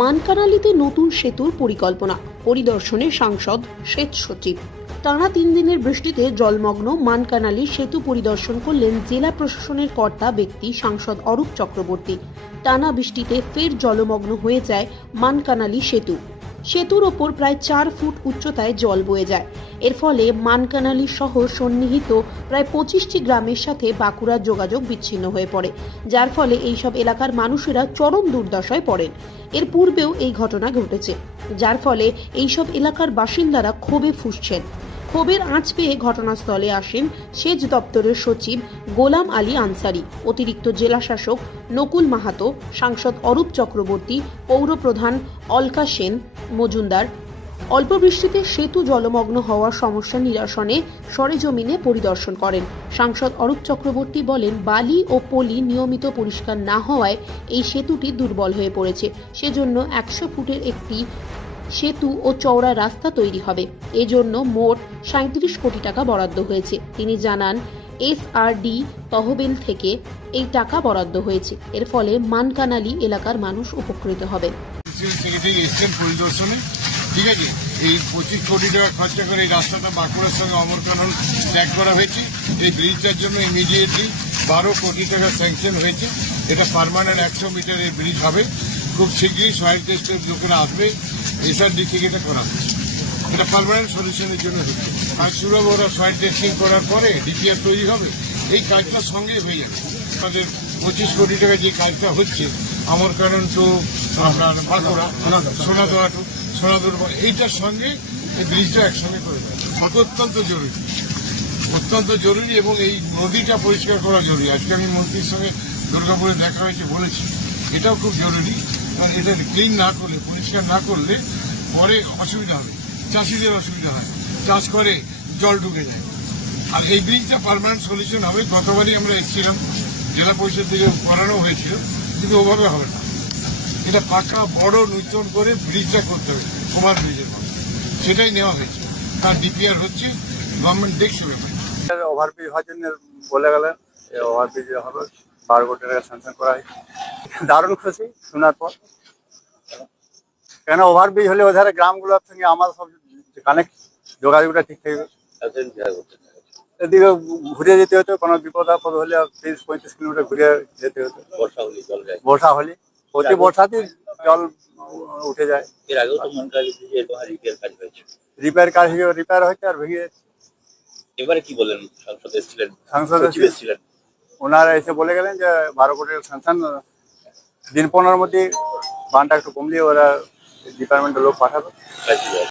মানকানালিতে নতুন সেতুর পরিকল্পনা, পরিদর্শনে সাংসদ সেচ সচিব। টানা 3 দিনের বৃষ্টিতে জলমগ্ন মানকানালি সেতু পরিদর্শন করলেন জেলা প্রশাসনের কর্তা ব্যক্তি সাংসদ অরূপ চক্রবর্তী। টানা বৃষ্টিতে ফের জলমগ্ন হয়ে যায় মানকানালি সেতু। সেতুর ওপর প্রায় 4 ফুট উচ্চতায় জল বয়ে যায়। এর ফলে মানকানালি সহ সন্নিহিত প্রায় 25টি গ্রামের সাথে বাঁকুড়ার যোগাযোগ বিচ্ছিন্ন হয়ে পড়ে, যার ফলে এইসব এলাকার মানুষেরা চরম দুর্দশায় পড়েন। এর পূর্বেও এই ঘটনা ঘটেছে, যার ফলে এইসব এলাকার বাসিন্দারা ক্ষোভে ফুঁসছেন। ক্ষোভের আঁচ পেয়ে ঘটনাস্থলে আসেন সেচ দপ্তরের সচিব গোলাম আলী আনসারি, অতিরিক্ত জেলা শাসক নকুল মাহাতো, সাংসদ অরূপ চক্রবর্তী, পৌরপ্রধান অলকা সেন মজুমদার। অল্প বৃষ্টিতে সেতু জলমগ্ন হওয়ার সমস্যা নিরসনে সরেজমিনে পরিদর্শন করেন। সাংসদ অরূপ চক্রবর্তী বলেন, বালি ও পলি নিয়মিত পরিষ্কার না হওয়ায় এই সেতুটি দুর্বল হয়ে পড়েছে। সেজন্য 100 ফুটের একটি সেতু ও চওড়া রাস্তা তৈরি হবে। এজন্য মোট 37 কোটি টাকা বরাদ্দ হয়েছে। তিনি জানান, এসআরডি তহবিল থেকে এই টাকা বরাদ্দ হয়েছে। এর ফলে মানকানালি এলাকার মানুষ উপকৃত হবে। ঠিক আছে, এই 25 কোটি টাকা খরচা করে এই রাস্তাটা বাঁকুড়ার সঙ্গে অমরকানন ট্যাগ করা হয়েছে। এই ব্রিজটার জন্য ইমিডিয়েটলি 12 কোটি টাকা স্যাংশন হয়েছে। এটা পার্মানেন্ট 100 মিটারের ব্রিজ হবে। খুব শীঘ্রই সয়েল টেস্টের লোকেরা আসবে, এসআরডি থেকে এটা করা হচ্ছে। এটা পার্মানেন্ট সলিউশনের জন্য হচ্ছে। আর সুলভ ওরা সয়েল টেস্টিং করার পরে ডিপিআর তৈরি হবে, এই কাজটার সঙ্গে হয়ে যাবে। আমাদের 25 কোটি টাকা যে কাজটা হচ্ছে অমরকানন টু আপনার বাঁকুড়া সোনাদোয়া টু সোনাদুর, এইটার সঙ্গে এই ব্রিজটা একসঙ্গে করে দেয়। অত্যন্ত জরুরি, অত্যন্ত জরুরি। এবং এই নদীটা পরিষ্কার করা জরুরি। আজকে আমি মন্ত্রীর সঙ্গে দুর্গাপুরে দেখা হয়েছে, বলেছি এটাও খুব জরুরি। কারণ এটা ক্লিন না করলে, পরিষ্কার না করলে পরে অসুবিধা হবে, চাষিদের অসুবিধা হয়, চাষ করে জল ঢুকে যায়। আর এই ব্রিজটা পার্মানেন্ট সলিউশন হবে। গতবারই আমরা এসেছিলাম, জেলা পরিষদ থেকে করানো হয়েছিল, কিন্তু ওভাবে হবে না। এটা পাকা বড় নূতন করে ব্রিজটা করতে হবে, কুমার ব্রিজের মতো, সেটাই নেওয়া হয়েছে। আর ডিপিআর হচ্ছে, গভর্নমেন্ট দেখছে ব্যাপারে। ওভারব্রিজ হওয়ার জন্য বলে গেলেন, ওভারব্রিজ হবে, 12 কোটি টাকা স্যাংশন করা হয়েছে। দারুণ খুশি শোনার পর। কেন ওভারব্রিজ হলে ওধারে গ্রামগুলোর সঙ্গে আমার সব কানেক্ট, যোগাযোগটা ঠিক থাকবে। এদিকে ঘুরে যেতে হতো, কোনো বিপদ আপদ হলে 30-35 কিলোমিটার ঘুরে যেতে হতো। বর্ষা হলে প্রতি বর্ষাতেই জল উঠে যায়। এর আগেও তো রিপেয়ার কাজ রিপেয়ার হয়েছে আর ভেঙে যাচ্ছে। এবারে কি বলেন, সাংসদ এসেছিলেন, ওনারা এসে বলে গেলেন যে 12 কোটির স্যাংশন, দিন 15-এর মধ্যে বানটা একটু কমলে ওরা ডিপার্টমেন্টের লোক পাঠাবে।